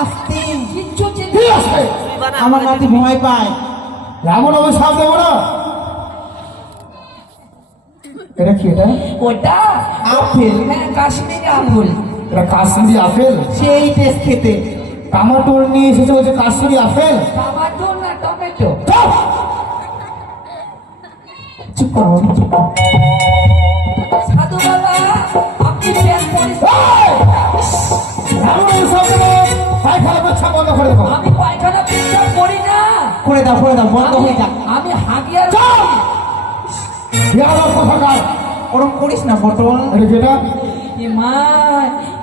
আস্তে কিচ্ছু কি আসছে? আমার নাতি ভয় পায়। এমন আমি সাপ দেবো না। এটা কি? এটা ওটা আপেল। হ্যাঁ, কাশ্মীরি আঙুল। এটা কাশ্মীরি আপেল। সেই টেস্ট খেতে। টমাটোর নিয়ে এসেছে বলছে কাশ্মীরি আপেল। টমেটো না টমেটো? চুপ! চুপ করো, চুপ করো। সাধু বাবা, আপনি প্যান্ট পরেছেন? এমন আমি সাপ দেবো, পায়খানা পেচ্ছাপ বন্ধ করে দেবো। আমি পায়খানা পেশাব করি না। করে দাও, করে দাও, বন্ধ হয়ে যাক। আমি হাগিয়ার বিয়ার কোথাকার। ওরম করিস না পটল। এটা কি? এটা এ মা,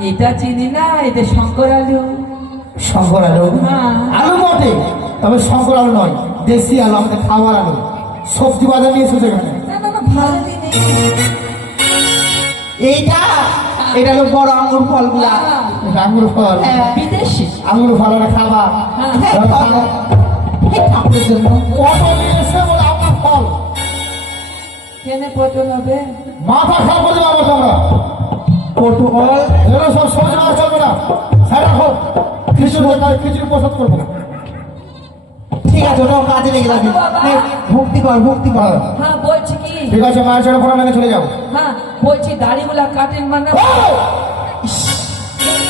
এটা চিনি না, এটা শঙ্কর আলু। শঙ্কর আলু। হ্যাঁ। আলু বটে, তবে শঙ্কর আলু নয়, দেশি আলু, আমাদের খাবার আলু। সবজি বাজার নিয়ে এসেছে এখানে। না না না, ভালো জিনিস। এইটা এটা হলো বড় আঙ্গুর ফলগুলা। এটা আঙুর ফল। হ্যাঁ। বিদেশি। আঙুর ফল ওরা খাবা। হ্যাঁ। হ্যাঁ, খাবো। এই ঠাকুরের জন্য। কত নিয়ে এসে বলে আঙুর ফল। কেনে পচন হবে? মাথা খারাপ করে দেবো আমার তোমরা। পটল এরা সব সহজ মাছ চলবে না। হ্যাঁ রাখো, খিচুড়ি প্রসাদ করবো। ঠিক আছে, ওটাও কাজে লেগে যাবে। নে, ভক্তি কর, ভক্তি কর। হ্যাঁ, বলছি কি, ঠিক আছে, মায়ের ছেড়ে ফোন মেনে চলে যাও। হ্যাঁ বলছি দাড়িগুলা কাটেন মানে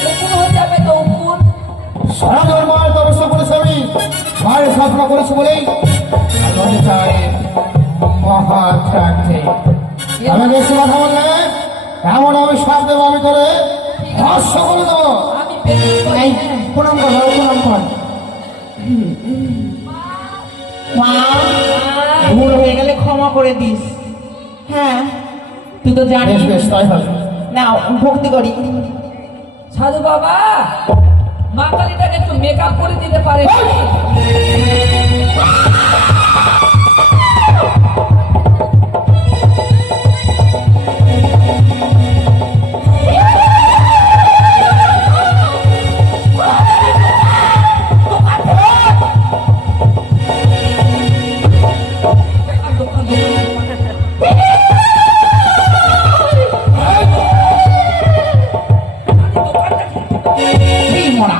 উকুন হয়ে যাবে তো, উকুন। সমাজের মায়ের তরস্য করেছে আমি, মায়ের সাধনা করেছি বলেই আমাদের চাই মহাত্রান্তে। আমি বেশি কথা বললে এমন আমি সাপ দেবো, আমি করে ভস্ম করে দেবো। আমি পেটে করি। এই, প্রণাম কর, বাবা, প্রণাম কর। মা, ভুল হয়ে গেলে ক্ষমা করে দিস। হ্যাঁ, তুই তো বেশ জানিস। বেশ, তাই হবে। না, ভক্তি করি। সাধু বাবা, মা কালীটাকে একটু মেকআপ করে দিতে পারে? এই মরা।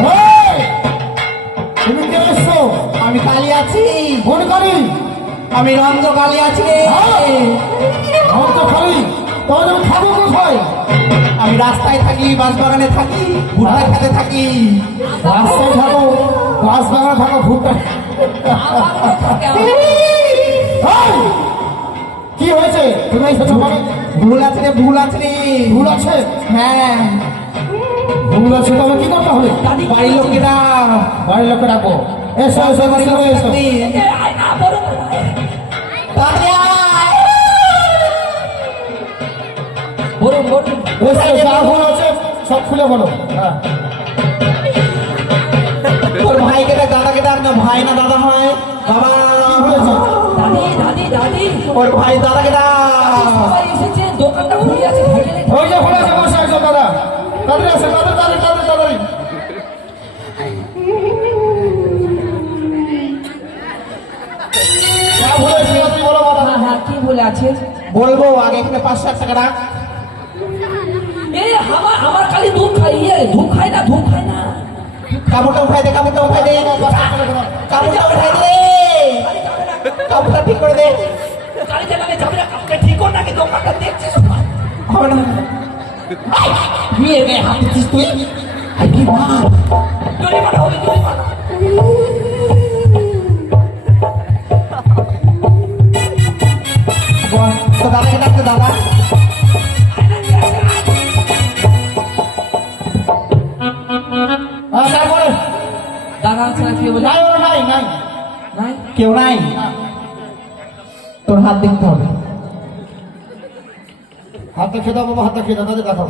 এই, তুমি কে এসছো? আমি কালী আছি। কোন কালী? আমি রঞ্জ কালী আছি রে। আমার তো খালি, তবে আমি খাবো কোথায়? আমি রাস্তায় থাকি, বাঁশবাগানে থাকি, ভুট্টা খেতে থাকি। রাস্তায় থাকো, গাছ বাগানে থাকো, ভুট্টা। এই, কি হয়েছে? তুমি এসেছো মানে? ভুল আছে রে, ভুল আছে রে। ভুল আছে? হ্যাঁ, ভুল আছে, তবে কি করতে হবে? বাড়ির লোকেরা। বাড়ির লোককে ডাকো। এসো এসো, বাড়ির লোক এসো। তাড়াতাড়ি আয়। বলুন বলুন। এসো, যা ভুল আছে সব খুলে বলো। হ্যাঁ, তোর ভাইকে ডাক, দাদাকে ডাক না। ভাই না দাদা হয়? বাবা, কি হয়েছে? দাদি দাদি দাদি, ওর ভাই দাদাকে ডাক। সবাই এসেছে, দোকানটা খুলে আছে, ভাইকে রেখে। ওই যে ভুল আছে, বসে আছো দাদা। তাড়াতাড়ি আসো, তাড়াতাড়ি তাড়াতাড়ি তাড়াতাড়ি। যা ভুল হয়েছে, তাড়াতাড়ি বলো বাবা। হ্যাঁ হ্যাঁ, কি বলে আছে? বলবো আগে, এখানে 500 টাকা রাখ। আমার খালি ধূপ খাই, ধূপ খাই না, ধূপ খাই না। কাপড়টা উঠাই দে, কাপড়টা উঠাই দে, কাপড়টা উঠাই দে, কাপড়টা ঠিক করে দে। কালী জানালে যাবে না, কাপড়টা ঠিক কর নাকি, দোকানটা দেখছিস? হবে না, মেয়ের গায়ে হাত দিচ্ছিস তুই। আই কি মা, জরিমানা হবে, জরিমানা। বল, তো দাদাকে ডাকতে দাদা। তারপরে দাদা আছে না, কে বলে? নাই, ওরা নাই নাই। নাই? কেউ নাই, তোর হাত দেখতে হবে। হাতটা খেতে হবে, হাতটা খেতে তাদের দেখাও।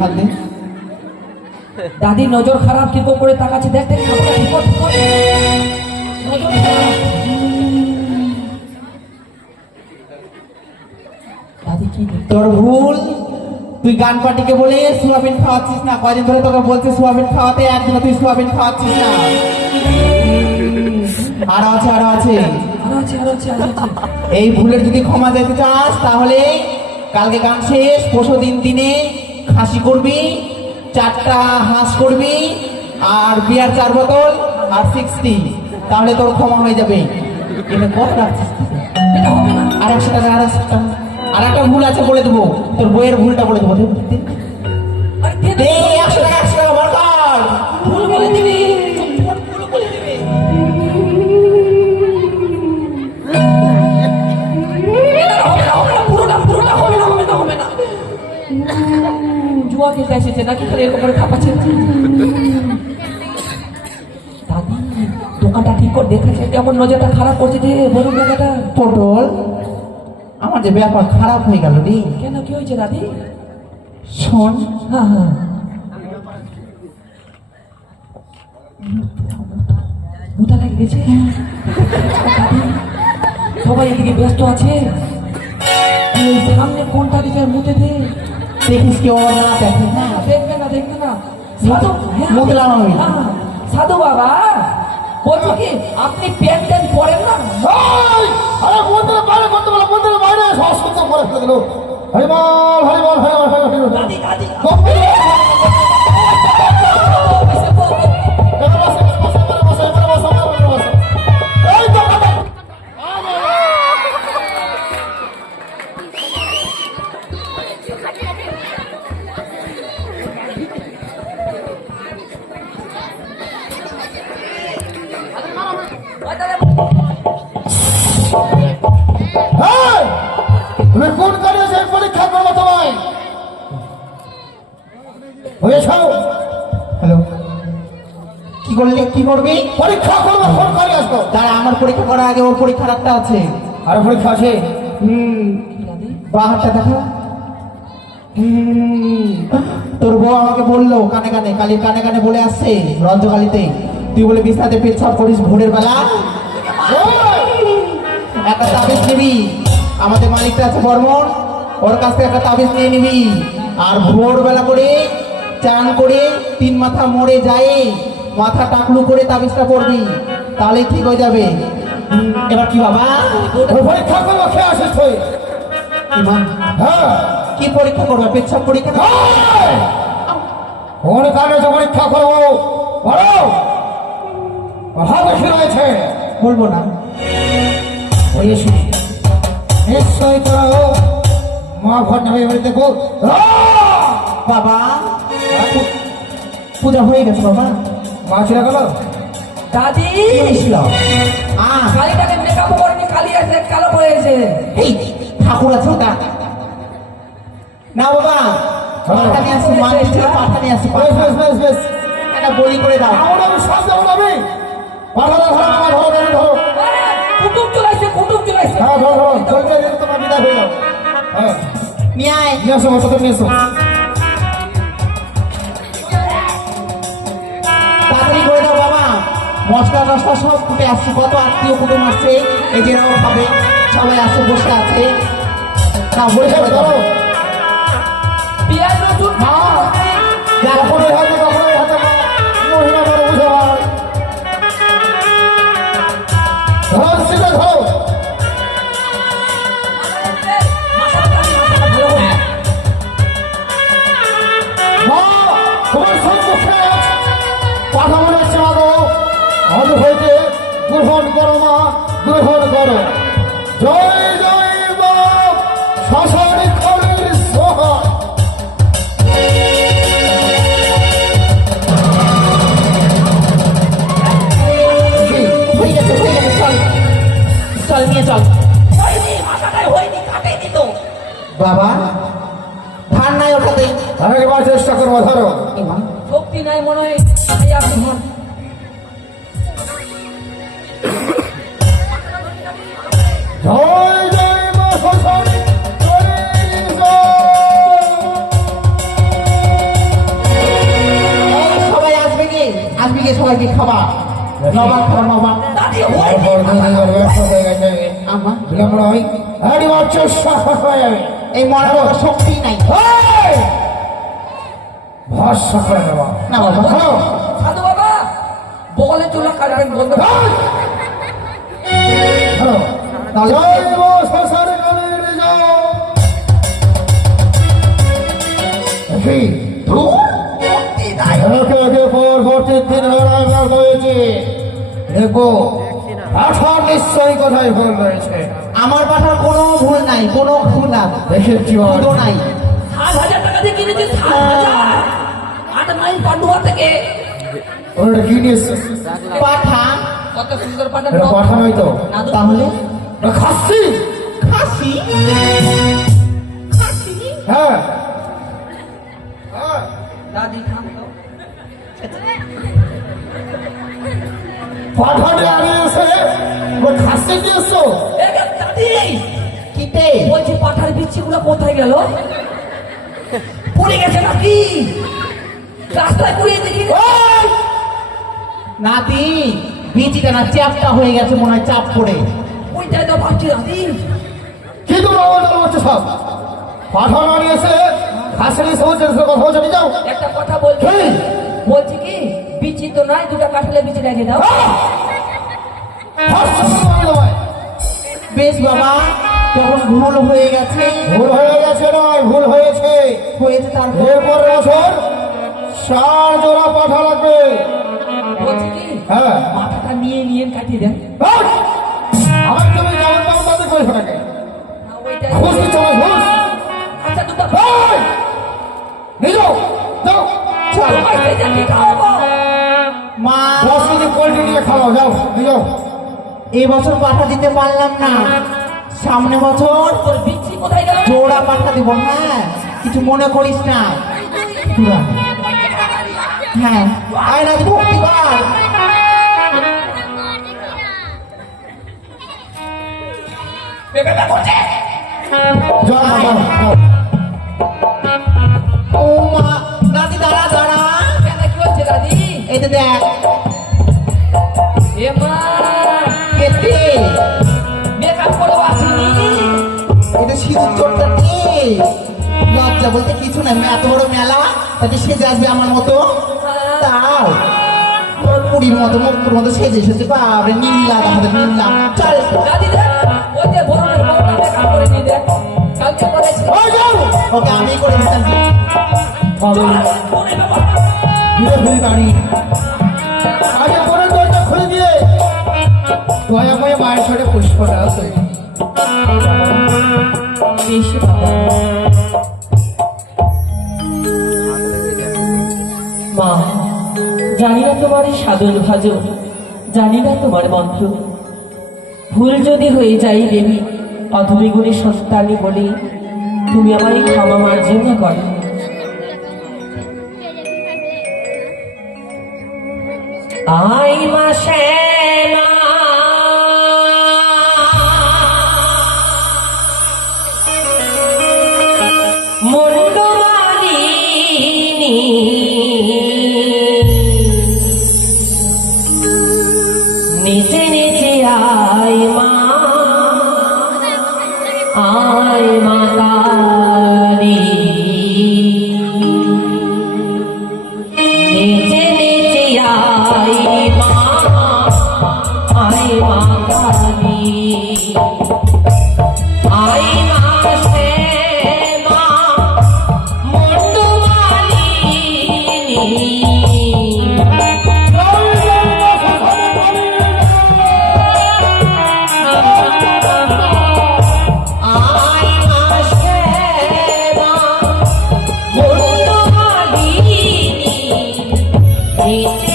হাত দে। দাদি নজর খারাপ, কি করে তাকাচ্ছে, দেখ দেখ, কাপড়টা ঠিক কর, ঠিক কর। নজর খারাপ। দাদি কি তোর ভুল, তুই গান পার্টিকে বলে সোয়াবিন খাওয়াচ্ছিস না। কয়দিন ধরে তোকে বলছে সোয়াবিন খাওয়াতে, একদিন তুই সোয়াবিন খাওয়াচ্ছিস না। আরো আছে আরো আছে। আরো আছে আরো আছে আরো আছে। এই ভুলের যদি ক্ষমা দিতে চাস তাহলে কালকে গান শেষ, পরশু দিনে খাসি করবি, 4টা হাঁস করবি, আর বিয়ার 4 বোতল আর 60, তাহলে তোর ক্ষমা হয়ে যাবে। এটা কত রাখছিস তুই? এটা হবে না। আর 100 টাকা, আর একটা ভুল আছে বলে দেবো, তোর বইয়ের ভুলটা বলে দেবো। আরে দিয়ে দে দে। 100 টাকা, 100 টাকা বার কর। ভুল বলে দিবি। ভুল বলে দিবি। এটা হবে না, হবে না, পুরোটা পুরোটা হবে না, হবে না, হবে না। জুয়া খেলতে এসেছে নাকি খালি এরকম করে খাপাচ্ছে? দাদি দোকানটা ঠিক করে দেখেছে, কেমন নজরটা খারাপ করছে যে বলুন দাদাটা। পটল, আমার যে ব্যাপার খারাপ হয়ে গেল রে। কেন কি হয়েছে দাদি? শোন, হ্যাঁ হ্যাঁ, মুতা লেগে গেছে। দাদি, সবাই এদিকে ব্যস্ত আছে, এই সামনে কোনটা দিকে মুতে দে। দেখিস কেউ আমার না দেখে। হ্যাঁ, দেখবে না, দেখবে না। সাধু, হ্যাঁ, মুতলাম আমি। হ্যাঁ, সাধু বাবা বলছি কি আপনি প্যান্ট ট্যান্ট পরেন না? এই! আরে মন্দিরের বাইরে করতে বলো, মন্দিরের বাইরে সংস্কৃত করে ফেলে দিল। হরিবল হরিবল হরিবল হরিবল। দাদি দাদি তুমি কোন কাজে পরীক্ষা করবো তোমায়? হয়েছ? হ্যালো, কি করলি, কি করবি? পরীক্ষা করবো, কোন কাজে আসবো? তারা আমার পরীক্ষা করার আগে ওর পরীক্ষার একটা আছে। আর পরীক্ষা আছে? বাহারটা দেখা। তোর বউ আমাকে বললো কানে কানে, কালি কানে কানে বলে আসছে রঞ্জকালিতে, তুই বলে বিছনাতে পেচ্ছাপ করিস ভোরের বেলা, একটা তাবিজ নিবি। আমাদের মালিকটা আছে বর্মন, ওর কাছ থেকে একটা তাবিজ নিয়ে নিবি। আর ভোরবেলা করে চান করে 3 মাথা মোড়ে যায় মাথা টাকলু করে তাবিজটা পড়বি, তাহলে ঠিক হয়ে যাবে। এবার কি বাবা? পরীক্ষা করবো, খেয়ে আসিস তুই? কি মা? হ্যাঁ, কি পরীক্ষা করবে? পেচ্ছাপ পরীক্ষা? কোন কাজে পরীক্ষা করবো বলো? কথা বেশি রয়েছে, বলবো না। বলেছি নিশ্চয় করো। মা ঘর নামে দেখো বাবা, পূজা হয়ে গেছে বাবা। মা ছিল গেল। দাদি কি হয়েছিল? কালিটাকে মেকআপ করেনি, কালি আছে কালো পড়ে গেছে। এই ঠাকুর আছে ওটা না বাবা, পাটা নিয়ে আসি, মাটি ছিল পাটা নিয়ে আসি। বেশ বেশ বেশ বেশ, একটা বলি করে দাও। আমি শ্বাস দেবো না আমি। ধরো ধরো ধরো ধরো ধরো। কুটুম চলাইছে, কুটুম চলাইছে। হ্যাঁ ধরো ধরো, চলতে গেলে তোমার বিদায় হয়ে যাও। হ্যাঁ, নিয়ে আয়। নিয়ে আসো বাচ্চাদের নিয়ে এসো। তাড়াতাড়ি করে দাও বাবা, মশলা টসলা সব ফুটে আসছে, কত আত্মীয় কুটুম আসছে, এই যে নাও খাবে, সবাই আসছে বসে আছে। না বসে বসে দাও। ধরো। পেঁয়াজ রসুন কখনোই হাতে কখনোই হাতে মহিলা ধরো, বুঝে ভাই। ধরো শীঘ্র ধরো। মা, তোমার সম্মুখে কথা মনে হচ্ছে মা গো, আজ হইতে গ্রহণ করো মা, গ্রহণ করো। জয় জয় মা শাসনিক খলির সোহা। হয়ে গেছে, হয়ে গেছে, চল চল নিয়ে চল। হয়নি, মাথাটাই হয়নি, কাটাই দিত। বাবা ধান নাই ওঠাতে। আরেকবার চেষ্টা করবো, ধরো। শক্তি নাই মনে হয়, এই আপনি ধর। জয় জয় মা শাসনিক খলির সোহা। এই সবাই আসবে কি, আসবে কি সবাইকে খাবার, নবাব খাবার, নবাব। দাদি আর হয়নি। বর্ধমানের ব্যবসা হয়ে গেছে। আমা বিলম্ব নয়, একবার চেষ্টা হয়ে যাবে। এই মরার শক্তি নাই। এই! ভরসা করে নেওয়া। না বাবা, ধরো। সাধু বাবা বগলে চুলা কাটবেন শ্মশানে কানে নিয়ে যাও। কি? একে একে পর পর 3 দিন লড়াই হয়েছে। দেখো পাঠার নিশ্চয়ই কোথায় ভুল রয়েছে। আমার পাঠার কোনো ভুল নাই, কোনো ভুল না, দেখেছি ভুলও নাই। 7,000 টাকা দিয়ে কিনেছি, 7,000 8 মাইল পান্ডুয়া থেকে। ওটা কি নিয়েছে? পাঠা। কত সুন্দর পাটা। এটা পাঠা নয় তো, তাহলে এটা খাসি। খাসি? খাসি? হ্যাঁ দাদি খান তো। পাঠাটা আনিয়েছে, ও খাসি দিয়েছো। এ দাদি, কিতে? বলছি পাঠার বিচ্ছিগুলো কোথায় গেল? পড়ে গেছে নাকি? রাস্তায় পড়ে দেখি। ওই! নাতি, বিচিটা না চ্যাপটা হয়ে গেছে মনে হয়, চাপ পড়ে। ওইটাই তো ভাবছি দাদি। কি তোমরা ওটা বলছো সব? পাঠা আনিয়েছে, খাসি নিয়েছে, বলছে কথা বলছো নিয়ে যাও। একটা কথা বলছি, কি? বলছি কি বিচি তো নাই, 2টা কাঁঠালের বিচি লাগিয়ে দাও। বেশ বাবা, তখন ভুল হয়ে গেছে। ভুল হয়ে গেছে নয়, ভুল হয়েছে। হয়েছে তারপর এরপর বছর 4 জোড়া পাঠা লাগবে। বলছি কি হ্যাঁ, মাথাটা নিয়ে কাটিয়ে দেন। আমার তুমি যেমন তেমন তাদের করে থাকে। না, ওইটাই। ঘুষ দিচ্ছ না, ঘুষ। আচ্ছা 2টা এই! নিয়ে যাও, যাও। চলো এইটা কি খাওয়াবো? মা 10 কেজি পোল্ট্রি নিয়ে খাওয়াও, যাও, নিয়ে যাও। এই বছর পাঠা দিতে পারলাম না, সামনে বছর তোর বিচি কোথায় গেল? জোড়া পাঠা দিব। হ্যাঁ, কিছু মনে করিস না। হ্যাঁ, আয় না ভক্তি কর। যাও, যাও, যাও। ও মা, দাদি দাঁড়া দাঁড়া, কেন, কি হচ্ছে দাদি? এই তো দেখ। এ মা, কেটে মেকআপ করে আসিনি। এটা সিঁদুর চোরটা কে? লজ্জা বলতে কিছু নাই, এত বড় মেলা তাতে সেজে আসবে আমার মতো। তাও পুরীর মতো, মুক্তুর মতো সেজে এসেছে। বাবরে নীলা, আমাদের নীলা। চল দাদি দেখ, ওই যে বড়টা মেকআপ করে নিয়ে দেখ। কালকে করেছি। ওই যাও। ওকে আমি করে দিতাম। ধীরে ধীরে বাড়ি। আগে পরে দরজা খুলে দিয়ে দয়া করে মায়ের সাথে পুষ্পটা আছে। বেশি বাবা। মা, জানি না তোমার এই সাধন ভাজন, জানি না তোমার মন্ত্র। ভুল যদি হয়ে যায় দেবী, অধমী গুণী সন্তানী বলে তুমি আমায় ক্ষমা মার্জনা করো। আই মাসে মুন্ডমালিনী নিচে নিচে আই মা কালী। নিচে নিচে আই মা কালী। আই মা শ্যামা মুন্ডমালিনী। It's